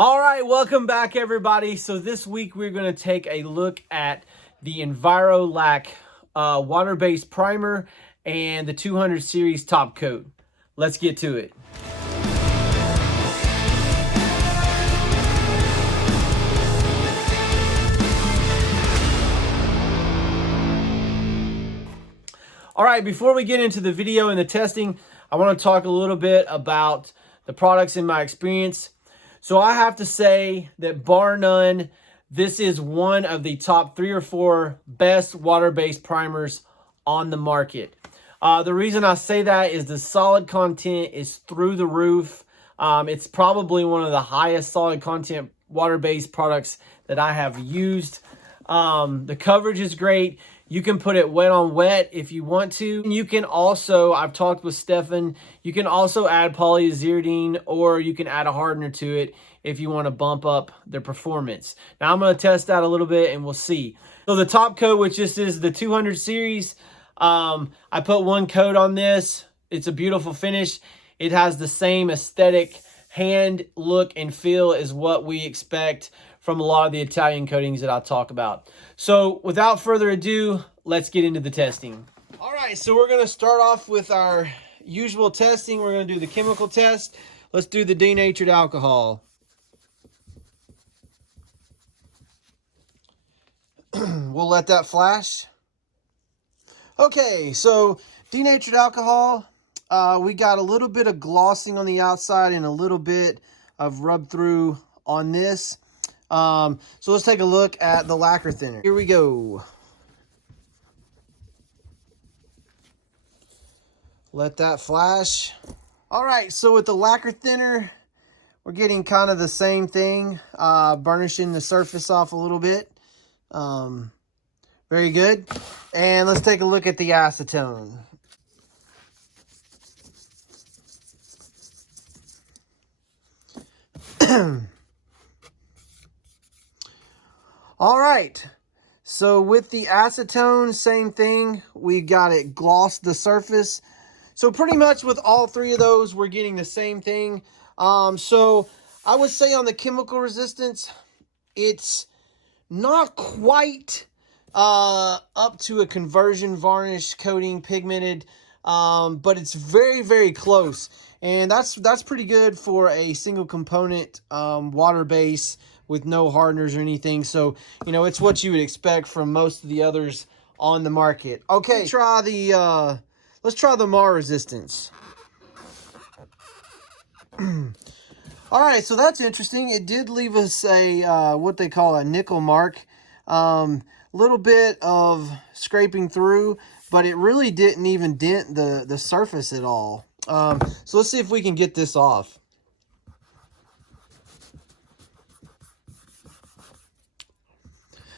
All right, welcome back everybody. So this week we're going to take a look at the Envirolak water-based primer and the 200 series top coat. Let's get to it. All right, before we get into the video and the testing, I want to talk a little bit about the products in my experience. So I have to say that bar none, this is one of the top 3 or 4 best water-based primers on the market. The reason I say that is the solid content is through the roof. It's probably one of the highest solid content water-based products that I have used. The coverage is great. You can put it wet on wet if you want to. You can also, I've talked with Stefan, you can also add polyaziridine or you can add a hardener to it if you want to bump up the performance. Now I'm going to test that a little bit and we'll see. So the top coat, which this is the 200 series, I put one coat on this. It's a beautiful finish. It has the same aesthetic hand look and feel as what we expect from a lot of the Italian coatings that I'll talk about. So without further ado, let's get into the testing. All right, so we're going to start off with our usual testing. We're going to do the chemical test. Let's do the denatured alcohol. We'll let that flash. Okay, so denatured alcohol, we got a little bit of glossing on the outside and a little bit of rub through on this. So let's take a look at the lacquer thinner. Here we go. Let that flash. All right, so with the lacquer thinner, we're getting kind of the same thing, burnishing the surface off a little bit. Very good. And let's take a look at the acetone. All right, so with the acetone, same thing. We got it glossed the surface. So pretty much with all 3 of those, we're getting the same thing. So I would say on the chemical resistance, it's not quite up to a conversion varnish coating pigmented, but it's very, very close. And that's pretty good for a single component water base with no hardeners or anything. So, you know, it's what you would expect from most of the others on the market. Okay, let's try the Mar resistance. All right, so that's interesting. It did leave us a, what they call a nickel mark. Little bit of scraping through, but it really didn't even dent the surface at all. So let's see if we can get this off.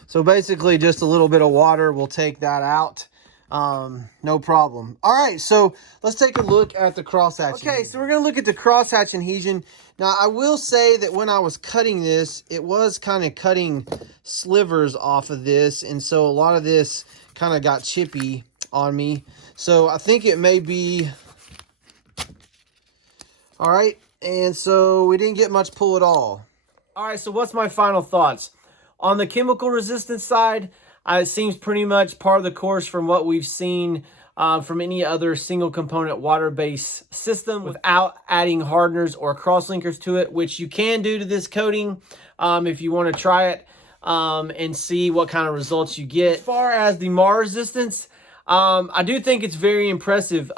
So basically just a little bit of water will take that out. No problem. All right, so let's take a look at the crosshatch. Okay, so we're going to look at the crosshatch adhesion. Now, I will say that when I was cutting this, it was kind of cutting slivers off of this, and so a lot of this kind of got chippy on me. So I think it may be... All right, and so we didn't get much pull at all. All right, so what's my final thoughts? On the chemical resistance side, it seems pretty much par of the course from what we've seen from any other single component water-based system without adding hardeners or crosslinkers to it, which you can do to this coating if you want to try it and see what kind of results you get. As far as the Mar resistance, I do think it's very impressive.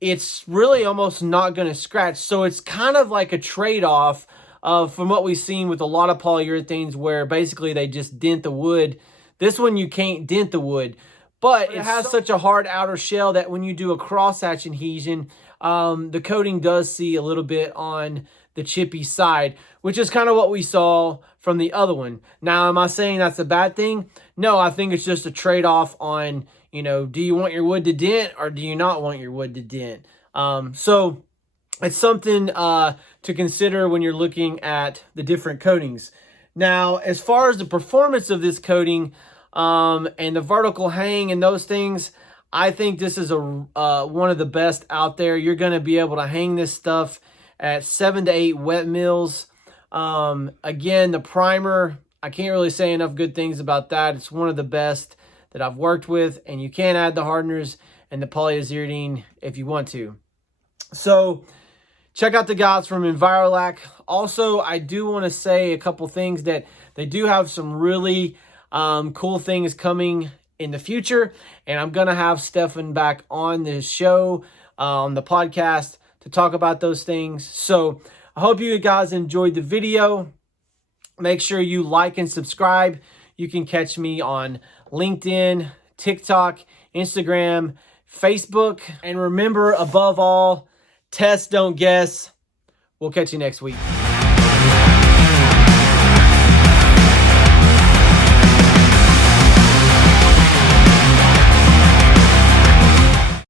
It's really almost not going to scratch, so it's kind of like a trade-off from what we've seen with a lot of polyurethanes where basically they just dent the wood. This one you can't dent the wood, but it has such a hard outer shell that when you do a crosshatch adhesion, the coating does see a little bit on the chippy side, which is kind of what we saw from the other one. Now, am I saying that's a bad thing? No, I think it's just a trade-off on, you know, do you want your wood to dent or do you not want your wood to dent? So it's something to consider when you're looking at the different coatings. Now, as far as the performance of this coating and the vertical hang and those things, I think this is one of the best out there. You're going to be able to hang this stuff at 7 to 8 wet mills. Again, the primer, I can't really say enough good things about that. It's one of the best that I've worked with, and you can add the hardeners and the polyaziridine if you want to. So check out the guys from Envirolak. Also, I do want to say a couple things that they do have some really cool things coming in the future, and I'm going to have Stefan back on the show, on the podcast, to talk about those things. So I hope you guys enjoyed the video. Make sure you like and subscribe. You can catch me on LinkedIn, TikTok, Instagram, Facebook. And remember, above all, test, don't guess. We'll catch you next week.